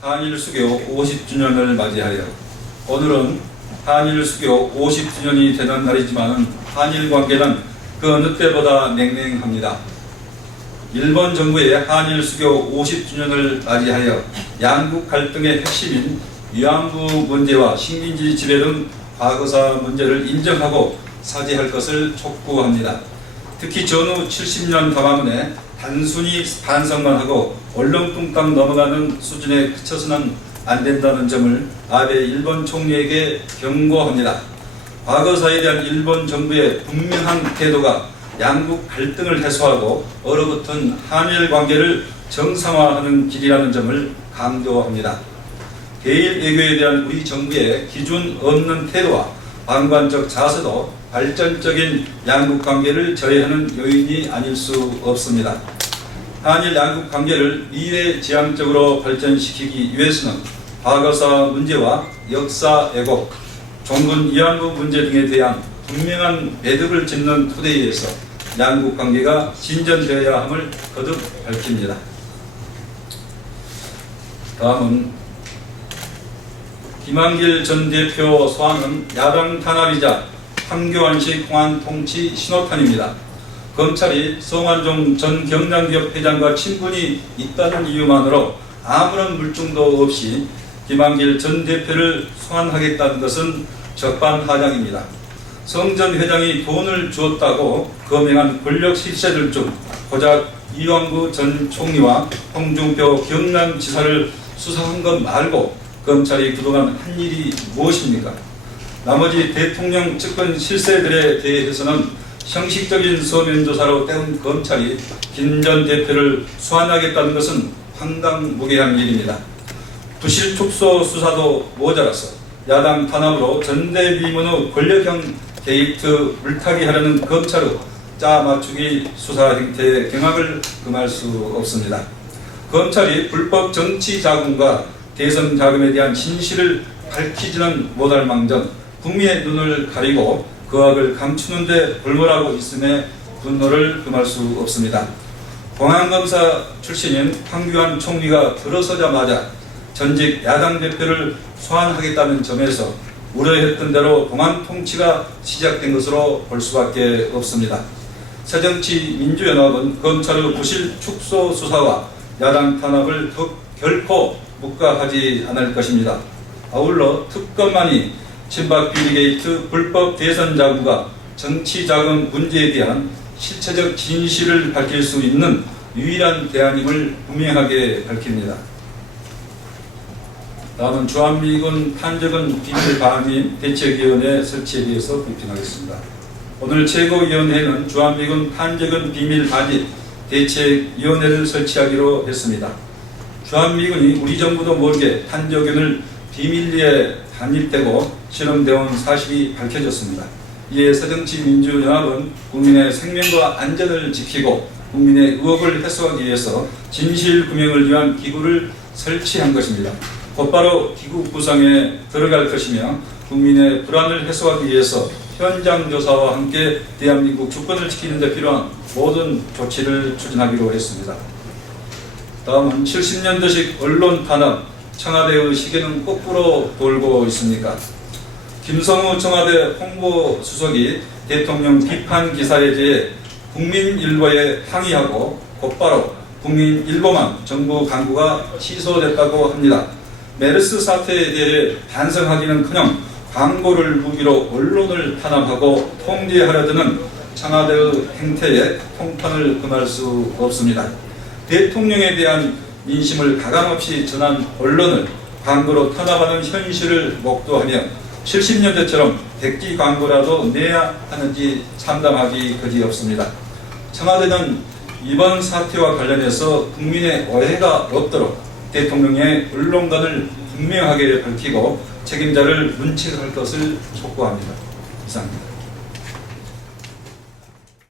한일 수교 50주년을 맞이하여 오늘은 한일 수교 50주년이 되는 날이지만 한일 관계는 그 어느 때보다 냉랭합니다. 일본 정부의 한일 수교 50주년을 맞이하여 양국 갈등의 핵심인 위안부 문제와 식민지 지배 등 과거사 문제를 인정하고 사죄할 것을 촉구합니다. 특히 전후 70년 가마문에 단순히 반성만 하고 얼렁뚱땅 넘어가는 수준에 그쳐서는 안 된다는 점을 아베 일본 총리에게 경고합니다. 과거사에 대한 일본 정부의 분명한 태도가 양국 갈등을 해소하고 얼어붙은 한일 관계를 정상화하는 길이라는 점을 강조합니다. 대일 외교에 대한 우리 정부의 기준 없는 태도와 방관적 자세도 발전적인 양국 관계를 저해하는 요인이 아닐 수 없습니다. 한일 양국 관계를 미래지향적으로 발전시키기 위해서는 과거사 문제와 역사 왜곡, 종군 위안부 문제 등에 대한 분명한 매듭을 짓는 토대에서 양국 관계가 진전되어야 함을 거듭 밝힙니다. 다음은 김한길 전 대표 소환은 야당 탄압이자 황교안식 공안 통치 신호탄입니다. 검찰이 성완종 전 경남기업 회장과 친분이 있다는 이유만으로 아무런 물증도 없이 김한길 전 대표를 소환하겠다는 것은 적반하장입니다. 성 전 회장이 돈을 주었다고 거명한 권력 실세들 중 고작 이완구 전 총리와 홍준표 경남지사를 수사한 것 말고 검찰이 그동안 한 일이 무엇입니까? 나머지 대통령 측근 실세들에 대해서는 형식적인 서면조사로 때운 검찰이 김 전 대표를 소환하겠다는 것은 황당무계한 일입니다. 부실축소 수사도 모자라서 야당 탄압으로 전대미문의 권력형 게이트 물타기 하려는 검찰의 짜맞추기 수사 행태의 경악을 금할 수 없습니다. 검찰이 불법 정치 자금과 대선 자금에 대한 진실을 밝히지는 못할 망정 국민의 눈을 가리고 그 악을 감추는 데 불몰하고 있음에 분노를 금할 수 없습니다. 공안검사 출신인 황교안 총리가 들어서자마자 전직 야당 대표를 소환하겠다는 점에서 우려했던 대로 공안 통치가 시작된 것으로 볼 수밖에 없습니다. 새정치민주연합은 검찰의 부실 축소 수사와 야당 탄압을 결코 묵과하지 않을 것입니다. 아울러 특검만이 친박 비리게이트 불법 대선 자금과 정치 자금 문제에 대한 실체적 진실을 밝힐 수 있는 유일한 대안임을 분명하게 밝힙니다. 다음은 주한미군 판적은 비밀방임 대책위원회 설치에 대해서 브리핑하겠습니다. 오늘 최고위원회는 주한미군 판적은 비밀방임 대책위원회를 설치하기로 했습니다. 주한미군이 우리 정부도 모르게 판적윤을 비밀리에 반입되고 실험되어 온 사실이 밝혀졌습니다. 이에 새정치민주연합은 국민의 생명과 안전을 지키고 국민의 의혹을 해소하기 위해서 진실규명을 위한 기구를 설치한 것입니다. 곧바로 기구 구성에 들어갈 것이며 국민의 불안을 해소하기 위해서 현장 조사와 함께 대한민국 주권을 지키는 데 필요한 모든 조치를 추진하기로 했습니다. 다음은 70년대식 언론 탄압, 청와대의 시계는 거꾸로 돌고 있습니까? 김성우 청와대 홍보수석이 대통령 비판 기사에 대해 국민일보에 항의하고 곧바로 국민일보만 정부 강구가 취소됐다고 합니다. 메르스 사태에 대해 반성하기는커녕 광고를 무기로 언론을 탄압하고 통제하려 드는 청와대의 행태에 통탄을 금할 수 없습니다. 대통령에 대한 민심을 가감없이 전한 언론을 광고로 탄압하는 현실을 목도하며 70년대처럼 백지 광고라도 내야 하는지 참담하기 그지없습니다. 청와대는 이번 사태와 관련해서 국민의 오해가 없도록 대통령의 언론관을 분명하게 밝히고 책임자를 문책할 것을 촉구합니다. 이상입니다.